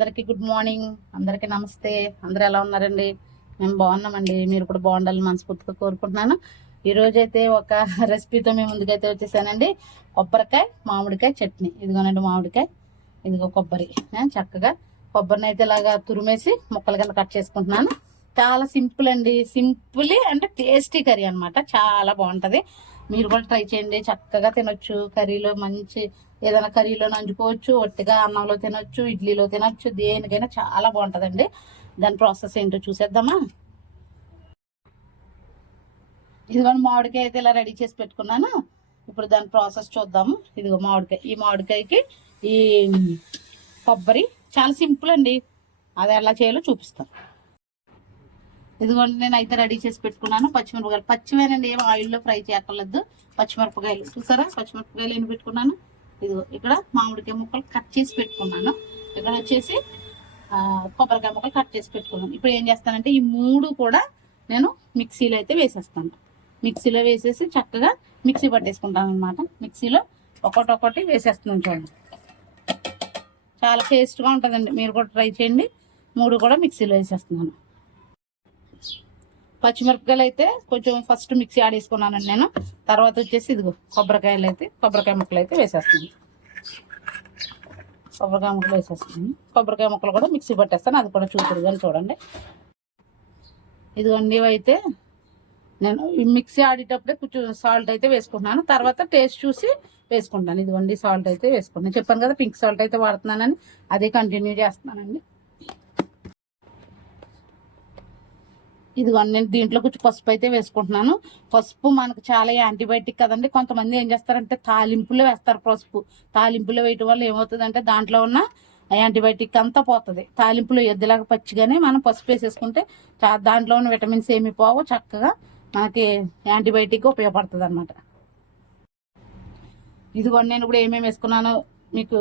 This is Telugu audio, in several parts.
అందరికీ గుడ్ మార్నింగ్, అందరికీ నమస్తే. అందరూ ఎలా ఉన్నారండి? మేము బాగున్నామండి. మీరు కూడా బాగుండాలని మనస్ఫూర్తిగా కోరుకుంటున్నాను. ఈరోజు అయితే ఒక రెసిపీతో మేము ముందుకైతే వచ్చేసానండి. కొబ్బరికాయ మామిడికాయ చట్నీ. ఇదిగోనండి మామిడికాయ, ఇదిగో కొబ్బరి. చక్కగా కొబ్బరిని అయితే ఇలాగా తురిమేసి ముక్కల కింద కట్ చేసుకుంటున్నాను. చాలా సింపుల్ అండి, సింపుల్ అంటే టేస్టీ కర్రీ అనమాట. చాలా బాగుంటుంది. మీరు కూడా ట్రై చేయండి. చక్కగా తినొచ్చు. కర్రీలో మంచి ఏదైనా కర్రీలో నంచుకోవచ్చు, ఒట్టిగా అన్నంలో తినొచ్చు, ఇడ్లీలో తినొచ్చు, దేనికైనా చాలా బాగుంటుందండి. దాని ప్రాసెస్ ఏంటో చూసేద్దామా? ఇదిగోండి మామిడికాయ అయితే ఇలా రెడీ చేసి పెట్టుకున్నాను. ఇప్పుడు దాని ప్రాసెస్ చూద్దాము. ఇదిగో మామిడికాయ, ఈ మామిడికాయకి ఈ కొబ్బరి చాలా సింపుల్ అండి. అది ఎలా చేయాలో చూపిస్తాను. ఇదిగోండి నేను అయితే రెడీ చేసి పెట్టుకున్నాను. పచ్చిమిరపకాయలు పచ్చివేనండి, ఏం ఆయిల్లో ఫ్రై చేయక్కర్లేదు. పచ్చిమిరపకాయలు చూసారా, పచ్చిమిరపకాయలు ఎన్ని పెట్టుకున్నాను. ఇదిగో ఇక్కడ మామిడికాయ ముక్కలు కట్ చేసి పెట్టుకున్నాను. ఇక్కడ వచ్చేసి కొబ్బరికాయ ముక్కలు కట్ చేసి పెట్టుకున్నాను. ఇప్పుడు ఏం చేస్తానంటే ఈ మూడు కూడా నేను మిక్సీలో అయితే వేసేస్తాను. మిక్సీలో వేసేసి చక్కగా మిక్సీ పట్టేసుకుంటాను అనమాట. మిక్సీలో ఒకటొకటి వేసేస్తున్నాను. చూడండి, చాలా టేస్ట్గా ఉంటుందండి. మీరు కూడా ట్రై చేయండి. మూడు కూడా మిక్సీలో వేసేస్తున్నాను. పచ్చిమిరపకాయలు అయితే కొంచెం ఫస్ట్ మిక్సీ ఆడేసుకున్నానండి నేను. తర్వాత వచ్చేసి ఇదిగో కొబ్బరికాయ ముక్కలు అయితే వేసేస్తాను. కొబ్బరికాయ ముక్కలు వేసేస్తాను. కొబ్బరికాయ ముక్కలు కూడా మిక్సీ పట్టేస్తాను. అది కూడా చూపురు కానీ చూడండి. ఇదిగోండి ఇవైతే నేను మిక్సీ ఆడేటప్పుడే కొంచెం సాల్ట్ అయితే వేసుకుంటున్నాను. తర్వాత టేస్ట్ చూసి వేసుకుంటాను. ఇదిగోండి సాల్ట్ అయితే వేసుకుంటాను. చెప్పాను కదా పింక్ సాల్ట్ అయితే వాడుతున్నానని, అదే కంటిన్యూ చేస్తున్నానండి. ఇదిగోండి నేను దీంట్లో కొంచెం పసుపు అయితే వేసుకుంటున్నాను. పసుపు మనకు చాలా యాంటీబయాటిక్ కదండి. కొంతమంది ఏం చేస్తారంటే తాలింపులో వేస్తారు పసుపు. తాలింపులో వేయటం వల్ల ఏమవుతుందంటే దాంట్లో ఉన్న యాంటీబయాటిక్ అంతా పోతుంది. తాలింపులో ఎద్దులాగా పచ్చిగానే మనం పసుపు వేసేసుకుంటే దాంట్లో ఉన్న విటమిన్స్ ఏమి పోవు, చక్కగా మనకి యాంటీబయాటిక్ ఉపయోగపడుతుంది అనమాట. ఇదిగోండి నేను ఇప్పుడు ఏమేమి వేసుకున్నానో మీకు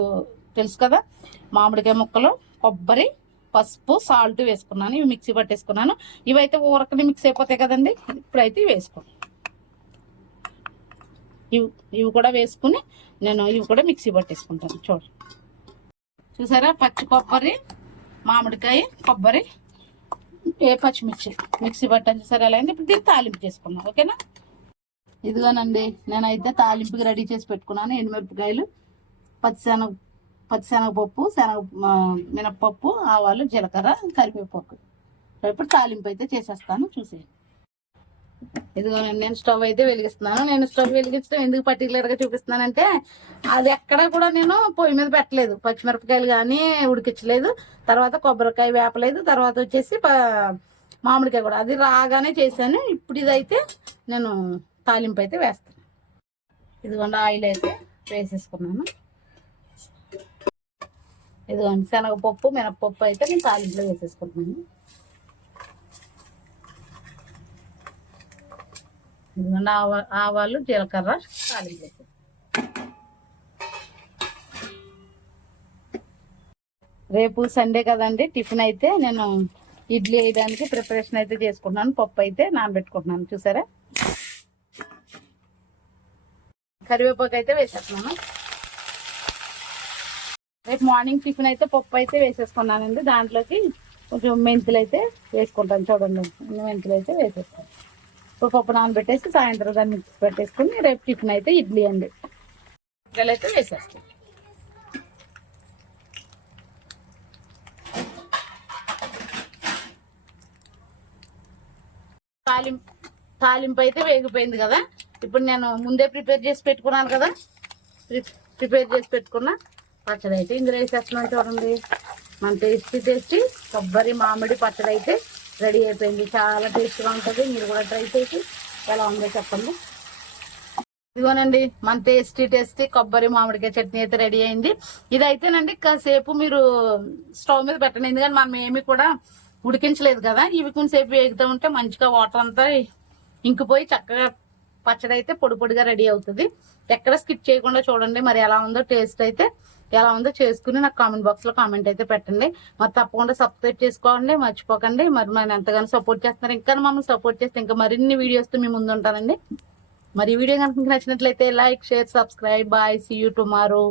తెలుసు కదా. మామిడికాయ ముక్కలు, కొబ్బరి, పసుపు, సాల్ట్ వేసుకున్నాను. ఇవి మిక్సీ పట్టేసుకున్నాను. ఇవైతే ఊరకని మిక్స్ అయిపోతాయి కదండి. ఇప్పుడైతే వేసుకున్నాను. ఇవి కూడా వేసుకుని నేను ఇవి కూడా మిక్సీ పట్టేసుకుంటాను. చూసారా, పచ్చి కొబ్బరి, మామిడికాయ, కొబ్బరి, పచ్చిమిర్చి మిక్సీ పట్టాను. చూసారా ఎలా అయింది. ఇప్పుడు దీన్ని తాలింపు చేసుకున్నాను. ఓకేనా? ఇదిగోనండి నేనైతే తాలింపుకి రెడీ చేసి పెట్టుకున్నాను. ఎండుమిరపకాయలు, పచ్చిశనగపప్పు, మినప్పప్పు, ఆవాలు, జీలకర్ర, కరివేపాకు. ఇప్పుడు తాలింపు అయితే చేసేస్తాను. చూసేయండి. ఇదిగోనండి నేను స్టవ్ అయితే వెలిగిస్తున్నాను. నేను స్టవ్ వెలిగించడం ఎందుకు పర్టికులర్గా చూపిస్తున్నానంటే అది ఎక్కడ కూడా నేను పొయ్యి మీద పెట్టలేదు. పచ్చిమిరపకాయలు కానీ ఉడికించలేదు, తర్వాత కొబ్బరికాయ వేపలేదు, తర్వాత వచ్చేసి మామిడికాయ కూడా అది రాగానే చేశాను. ఇప్పుడు ఇదైతే నేను తాలింపు అయితే వేస్తాను. ఇదిగోండి ఆయిల్ అయితే వేసేసుకున్నాను. ఇదిగోండి శనగపప్పు, మినప్పప్పు అయితే నేను తాలింపులో వేసేసుకుంటున్నాను. ఇదిగోండి ఆవాలు, జీలకర్ర తాలింపు వేసేసి. రేపు సండే కదండి, టిఫిన్ అయితే నేను ఇడ్లీ వేయడానికి ప్రిపరేషన్ అయితే చేసుకుంటున్నాను. పప్పు అయితే నానబెట్టుకుంటున్నాను. చూసారా, కరివేపాకు అయితే వేసేస్తున్నాను. రేపు మార్నింగ్ టిఫిన్ అయితే పప్పు అయితే వేసేసుకున్నానండి. దాంట్లోకి కొంచెం మెంతులు అయితే వేసుకుంటాను. చూడండి, మెంతులు అయితే వేసేస్తాను. ఇప్పుడు పప్పు నానబెట్టేసి సాయంత్రం దాన్ని మిక్స్ పెట్టేసుకుని రేపు టిఫిన్ అయితే ఇడ్లీ అండి. ఇడ్లీలు అయితే వేసేస్తాను. తాలింపు అయితే వేగిపోయింది కదా. ఇప్పుడు నేను ముందే ప్రిపేర్ చేసి పెట్టుకున్నాను కదా, ప్రిపేర్ చేసి పెట్టుకున్నా పచ్చడి అయితే ఇందులో వేసేస్తున్నాను. చూడండి, మన టేస్టీ కొబ్బరి మామిడి పచ్చడి అయితే రెడీ అయిపోయింది. చాలా టేస్ట్గా ఉంటుంది. మీరు కూడా ట్రై చేసి ఎలా ఉందో చెప్పండి. ఇదిగోనండి మన టేస్టీ కొబ్బరి మామిడికాయ చట్నీ అయితే రెడీ అయింది. ఇదైతేనండి కాసేపు మీరు స్టవ్ మీద పెట్టండి, ఎందుకంటే మనం ఏమి కూడా ఉడికించలేదు కదా. ఇవి కొంచెంసేపు వేగుతూ ఉంటే మంచిగా వాటర్ అంతా ఇంకిపోయి చక్కగా పచ్చడి అయితే పొడి పొడిగా రెడీ అవుతుంది. ఎక్కడ స్కిప్ చేయకుండా చూడండి. మరి ఎలా ఉందో టేస్ట్ అయితే ఎలా ఉందో చేసుకుని నాకు కామెంట్ బాక్స్ లో కామెంట్ అయితే పెట్టండి. మరి తప్పకుండా సబ్స్క్రైబ్ చేసుకోండి, మర్చిపోకండి. మరి మనం ఎంతగానో సపోర్ట్ చేస్తున్నారు. ఇంకా మమ్మల్ని సపోర్ట్ చేస్తే ఇంకా మరిన్ని వీడియోస్తో మీ ముందు ఉంటానండి. మరి ఈ వీడియో కనుక మీకు నచ్చినట్లయితే like, share, subscribe. Bye, see you tomorrow.